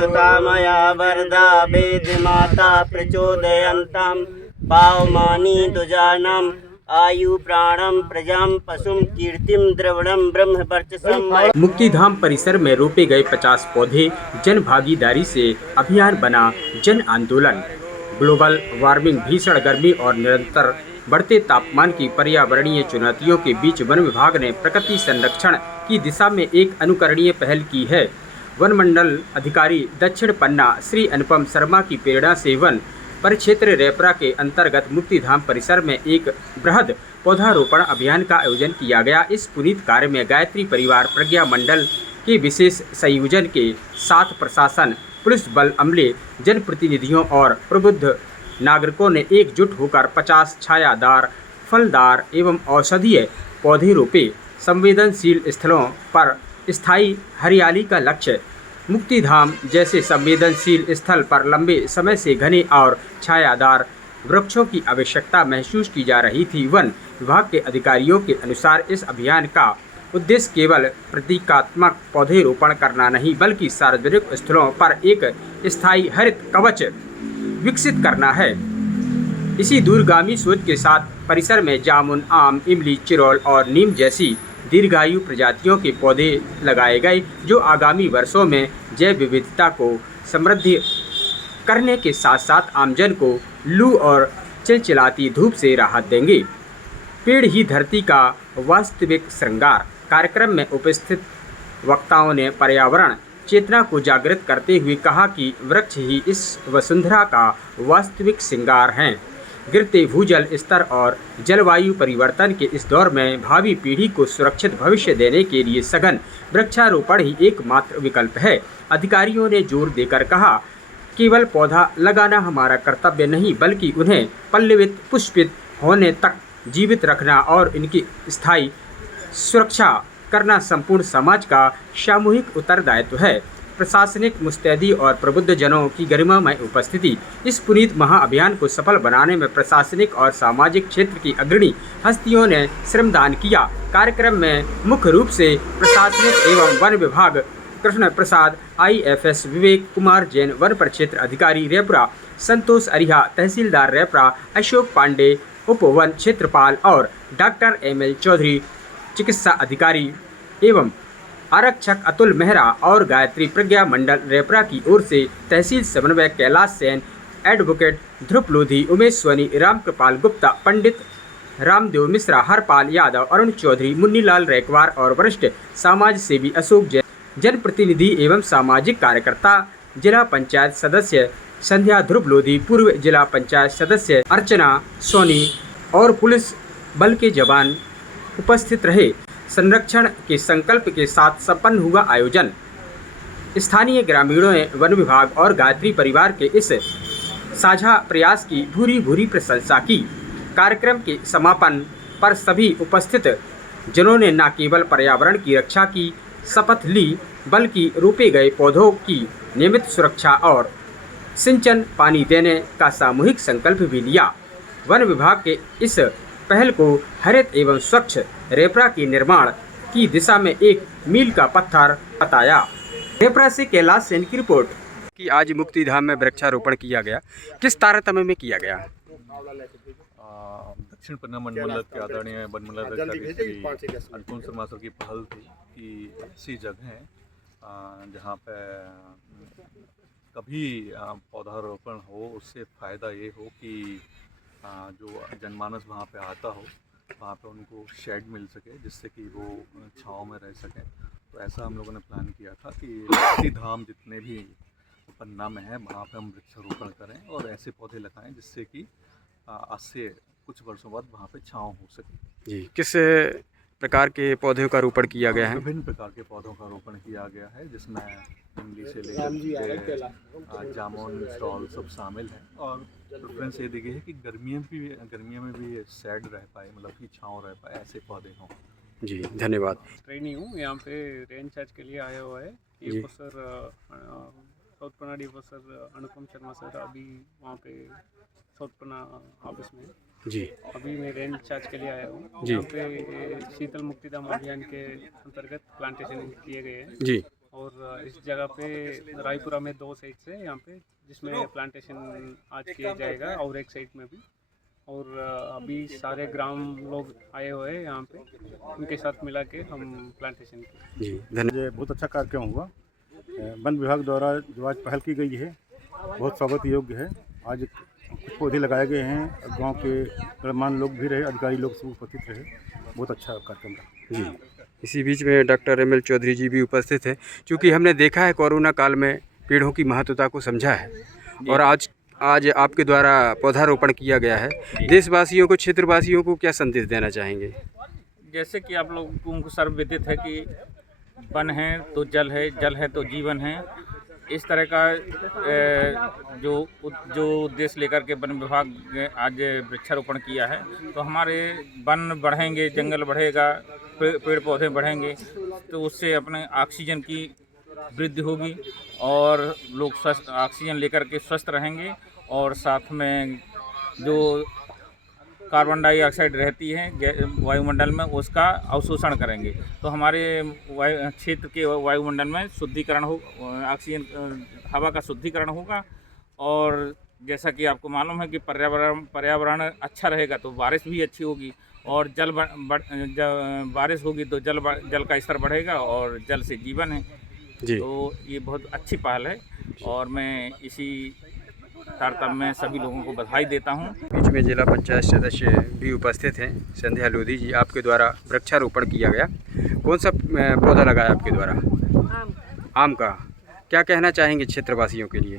स्तुता मया वरदा वेदमाता प्रचोदयन्तां पावमानि दुजानाम् आयु प्राणम प्रजां पशुं कीर्तिम द्रविणम ब्रह्म वर्चसम। मुक्तिधाम परिसर में रोपे गए 50 पौधे, जन भागीदारी से अभियान बना जन आंदोलन। ग्लोबल वार्मिंग, भीषण गर्मी और निरंतर बढ़ते तापमान की पर्यावरणीय चुनौतियों के बीच वन विभाग ने प्रकृति संरक्षण की दिशा में एक अनुकरणीय पहल की है। वन मंडल अधिकारी दक्षिण पन्ना श्री अनुपम शर्मा की प्रेरणा से वन परिक्षेत्र रेपरा के अंतर्गत मुक्तिधाम परिसर में एक बृहद पौधारोपण अभियान का आयोजन किया गया। इस पुनीत कार्य में गायत्री परिवार प्रज्ञा मंडल के विशेष संयोजन के साथ प्रशासन, पुलिस बल, अमले, जनप्रतिनिधियों और प्रबुद्ध नागरिकों ने एकजुट होकर 50 छायादार, फलदार एवं औषधीय पौधे रोपे। संवेदनशील स्थलों पर स्थायी हरियाली का लक्ष्य। मुक्तिधाम जैसे संवेदनशील स्थल पर लंबे समय से घने और छायादार वृक्षों की आवश्यकता महसूस की जा रही थी। वन विभाग के अधिकारियों के अनुसार इस अभियान का उद्देश्य केवल प्रतीकात्मक पौधेरोपण करना नहीं, बल्कि सार्वजनिक स्थलों पर एक स्थायी हरित कवच विकसित करना है। इसी दूरगामी सोच के साथ परिसर में जामुन, आम, इमली, चिरौल और नीम जैसी दीर्घायु प्रजातियों के पौधे लगाए गए, जो आगामी वर्षों में जैव विविधता को समृद्ध करने के साथ साथ आमजन को लू और चिलचिलाती धूप से राहत देंगे। पेड़ ही धरती का वास्तविक श्रृंगार। कार्यक्रम में उपस्थित वक्ताओं ने पर्यावरण चेतना को जागृत करते हुए कहा कि वृक्ष ही इस वसुंधरा का वास्तविक श्रृंगार हैं। गिरते भूजल स्तर और जलवायु परिवर्तन के इस दौर में भावी पीढ़ी को सुरक्षित भविष्य देने के लिए सघन वृक्षारोपण ही एकमात्र विकल्प है। अधिकारियों ने जोर देकर कहा, केवल पौधा लगाना हमारा कर्तव्य नहीं, बल्कि उन्हें पल्लवित, पुष्पित होने तक जीवित रखना और इनकी स्थायी सुरक्षा करना संपूर्ण समाज का सामूहिक उत्तरदायित्व है। प्रशासनिक मुस्तैदी और प्रबुद्ध जनों की गरिमामय उपस्थिति। इस पुनीत महाअभियान को सफल बनाने में प्रशासनिक और सामाजिक क्षेत्र की अग्रणी हस्तियों ने श्रमदान किया। कार्यक्रम में मुख्य रूप से प्रशासनिक एवं वन विभाग कृष्ण प्रसाद, IFS विवेक कुमार जैन, वन परिक्षेत्र अधिकारी रेपरा संतोष अरिहा, तहसीलदार रेपरा अशोक पांडे, उप वन क्षेत्रपाल और डॉक्टर ML चौधरी चिकित्सा अधिकारी एवं आरक्षक अतुल मेहरा और गायत्री प्रज्ञा मंडल रेपरा की ओर से तहसील समन्वयक कैलाश सेन, एडवोकेट ध्रुव लोधी, उमेश सोनी, रामकृपाल गुप्ता, पंडित रामदेव मिश्रा, हरपाल यादव, अरुण चौधरी, मुन्नीलाल रैकवार और वरिष्ठ समाज सेवी अशोक जैन, जनप्रतिनिधि एवं सामाजिक कार्यकर्ता, जिला पंचायत सदस्य संध्या ध्रुव लोधी, पूर्व जिला पंचायत सदस्य अर्चना सोनी और पुलिस बल के जवान उपस्थित रहे। संरक्षण के संकल्प के साथ संपन्न हुआ आयोजन। स्थानीय ग्रामीणों ने वन विभाग और गायत्री परिवार के इस साझा प्रयास की भूरी भूरी प्रशंसा की। कार्यक्रम के समापन पर सभी उपस्थित जनों ने न केवल पर्यावरण की रक्षा की शपथ ली, बल्कि रोपे गए पौधों की नियमित सुरक्षा और सिंचन पानी देने का सामूहिक संकल्प भी लिया। वन विभाग के इस पहल को हरित एवं स्वच्छ रेपरा के निर्माण की दिशा में एक मील का पत्थर बताया। रेपरा से कैलाश सेन की रिपोर्ट। कि आज मुक्तिधाम में वृक्षारोपण किया गया, किस तारतम्य में किया गया? दक्षिण पन्ना मंडल के आदरणीय वन मंडल अधिकारी श्री अनुपम शर्मा सर की पहल थी कि ऐसी जगह जहाँ पे कभी पौधारोपण हो, उससे फ़ायदा ये हो कि जो जनमानस वहाँ पे आता हो, वहाँ पे उनको शेड मिल सके, जिससे कि वो छाँव में रह सकें। तो ऐसा हम लोगों ने प्लान किया था कि मुक्तिधाम जितने भी पन्ना में है, वहाँ पे हम वृक्षारोपण करें और ऐसे पौधे लगाएं जिससे कि आज से कुछ वर्षों बाद वहाँ पे छाँव हो सके। जी, किस प्रकार के पौधों का रोपण किया गया है? विभिन्न प्रकार के पौधों का रोपण किया गया है, जिसमें इमली से लेकर जामुन, स्टॉल सब शामिल हैं। और प्रेफरेंस ये दी गई है कि गर्मियों में भी शेड रह पाए, मतलब कि छाँव रह पाए, ऐसे पौधे हों। जी, धन्यवाद। ट्रेनी हूँ, यहाँ पे रेंज चार्ज के लिए आया हुआ है। ये सर साउथ पन्ना डीपो सर अनुपम शर्मा सर अभी वहाँ पे साउथ पन्ना ऑफिस में जी। अभी मैं रेंज चार्ज के लिए आया हूँ। जी। यहाँ पे शीतल मुक्तिधाम अभियान के अंतर्गत प्लांटेशन किए गए हैं। जी। और इस जगह पे रायपुरा में 2 साइड से यहाँ पे जिसमें प्लांटेशन आज किया जाएगा और एक साइड में भी। और अभी सारे ग्राम लोग आए हुए हैं यहाँ पे, उनके साथ मिला के हम प्लांटेशन किए। जी धन्यवाद। ये बहुत अच्छा कार्यक्रम हुआ। वन विभाग द्वारा जो आज पहल की गई है बहुत स्वागत योग्य है। आज कुछ पौधे लगाए गए हैं, गांव के गणमान्य लोग भी रहे, अधिकारी लोग सब उपस्थित रहे। बहुत अच्छा कार्यक्रम रहा। जी इसी बीच में डॉक्टर एम.एल. चौधरी जी भी उपस्थित हैं, क्योंकि हमने देखा है कोरोना काल में पेड़ों की महत्वता को समझा है और आज आपके द्वारा पौधारोपण किया गया है। देशवासियों को, क्षेत्रवासियों को क्या संदेश देना चाहेंगे? जैसे कि आप लोगों को सर्वविदित है कि वन है तो जल है, जल है तो जीवन है। इस तरह का जो उद्देश्य लेकर के वन विभाग ने आज वृक्षारोपण किया है, तो हमारे वन बढ़ेंगे, जंगल बढ़ेगा, पेड़ पौधे बढ़ेंगे, तो उससे अपने ऑक्सीजन की वृद्धि होगी और लोग स्वस्थ ऑक्सीजन लेकर के स्वस्थ रहेंगे और साथ में जो कार्बन डाइऑक्साइड रहती है वायुमंडल में उसका अवशोषण करेंगे, तो हमारे क्षेत्र के वायुमंडल में शुद्धिकरण हो, ऑक्सीजन हवा का शुद्धिकरण होगा। और जैसा कि आपको मालूम है कि पर्यावरण अच्छा रहेगा तो बारिश भी अच्छी होगी और बारिश होगी तो जल का स्तर बढ़ेगा और जल से जीवन है। जी तो ये बहुत अच्छी पहल है और मैं इसी तारतम्य में सभी लोगों को बधाई देता हूँ। बीच में जिला पंचायत सदस्य भी उपस्थित हैं। संध्या लोधी जी, आपके द्वारा वृक्षारोपण किया गया, कौन सा पौधा लगाया आपके द्वारा? आम का। क्या कहना चाहेंगे क्षेत्रवासियों के लिए?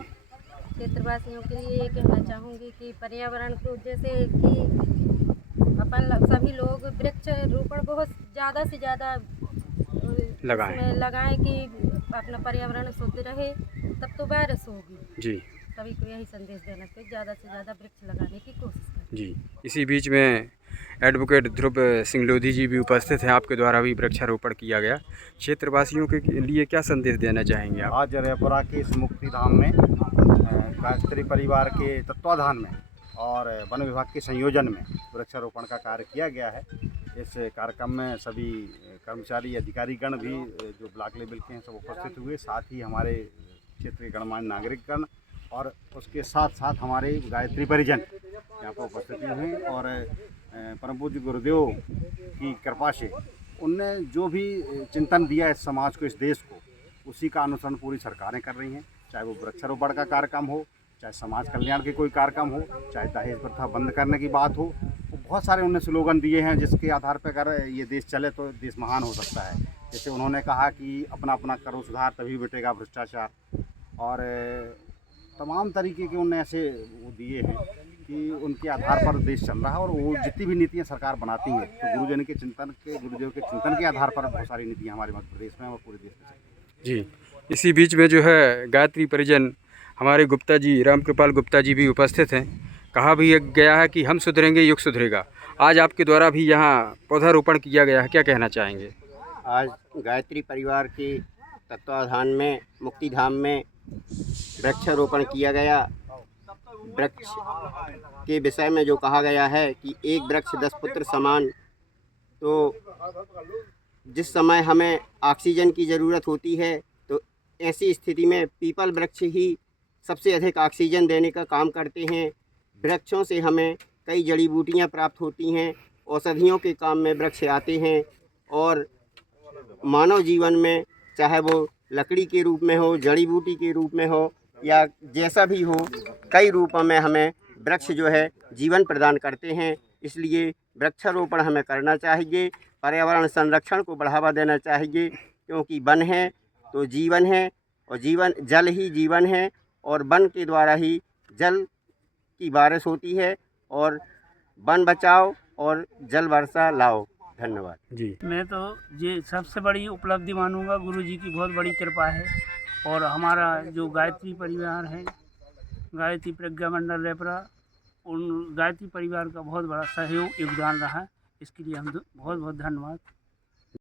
क्षेत्रवासियों के लिए ये कहना चाहूँगी कि पर्यावरण को जैसे कि अपन सभी लोग वृक्षारोपण बहुत ज़्यादा से ज़्यादा लगाएं कि अपना पर्यावरण शुद्ध रहे, तब तो वायरस होगी। जी सभी को यही संदेश देना चाहिए, ज़्यादा से ज़्यादा वृक्ष लगाने की कोशिश करें। जी इसी बीच में एडवोकेट ध्रुव सिंह लोधी जी भी उपस्थित हैं। आपके द्वारा भी वृक्षारोपण किया गया, क्षेत्रवासियों के लिए क्या संदेश देना चाहेंगे आप? आज रायपुरा के इस मुक्ति धाम में गायत्री परिवार के तत्वाधान में और वन विभाग के संयोजन में वृक्षारोपण का कार्य किया गया है। इस कार्यक्रम में सभी कर्मचारी, अधिकारीगण भी जो ब्लॉक लेवल के हैं सब उपस्थित हुए, साथ ही हमारे क्षेत्र के गणमान्य नागरिकगण और उसके साथ साथ हमारे गायत्री परिजन यहाँ पर उपस्थित हुए। और परम पूज्य गुरुदेव की कृपा से उनने जो भी चिंतन दिया इस समाज को, इस देश को, उसी का अनुसरण पूरी सरकारें कर रही हैं। चाहे वो वृक्षारोपण का कार्यक्रम हो, चाहे समाज कल्याण के कोई कार्यक्रम हो, चाहे दहेज प्रथा बंद करने की बात हो, बहुत सारे उन्होंने स्लोगन दिए हैं जिसके आधार पर अगर ये देश चले तो देश महान हो सकता है। जैसे उन्होंने कहा कि अपना अपना करो सुधार तभी मिटेगा भ्रष्टाचार, और तमाम तरीके के उन्होंने ऐसे वो दिए हैं कि उनके आधार पर देश चल रहा है। और वो जितनी भी नीतियाँ सरकार बनाती है तो गुरुदेव के चिंतन के आधार पर बहुत सारी नीतियाँ हमारे मध्य प्रदेश में और पूरे देश में चलती हैं। जी इसी बीच में जो है गायत्री परिजन हमारे गुप्ता जी, रामकृपाल गुप्ता जी भी उपस्थित हैं। कहा भी गया है कि हम सुधरेंगे युग सुधरेगा। आज आपके द्वारा भी यहाँ पौधारोपण किया गया है, क्या कहना चाहेंगे? आज गायत्री परिवार के तत्वाधान में मुक्ति धाम में वृक्षारोपण किया गया। वृक्ष के विषय में जो कहा गया है कि एक वृक्ष 10 पुत्र समान, तो जिस समय हमें ऑक्सीजन की ज़रूरत होती है तो ऐसी स्थिति में पीपल वृक्ष ही सबसे अधिक ऑक्सीजन देने का काम करते हैं। वृक्षों से हमें कई जड़ी बूटियाँ प्राप्त होती हैं, औषधियों के काम में वृक्ष आते हैं। और मानव जीवन में चाहे वो लकड़ी के रूप में हो, जड़ी बूटी के रूप में हो, या जैसा भी हो, कई रूपों में हमें वृक्ष जो है जीवन प्रदान करते हैं। इसलिए वृक्षारोपण हमें करना चाहिए, पर्यावरण संरक्षण को बढ़ावा देना चाहिए, क्योंकि वन है तो जीवन है और जल ही जीवन है और वन के द्वारा ही जल की बारिश होती है। और वन बचाओ और जल वर्षा लाओ। धन्यवाद जी। मैं तो ये सबसे बड़ी उपलब्धि मानूंगा, गुरु जी की बहुत बड़ी कृपा है। और हमारा जो गायत्री परिवार है, गायत्री प्रज्ञा मंडल रायपुरा, उन गायत्री परिवार का बहुत बड़ा सहयोग योगदान रहा। इसके लिए हम बहुत बहुत धन्यवाद।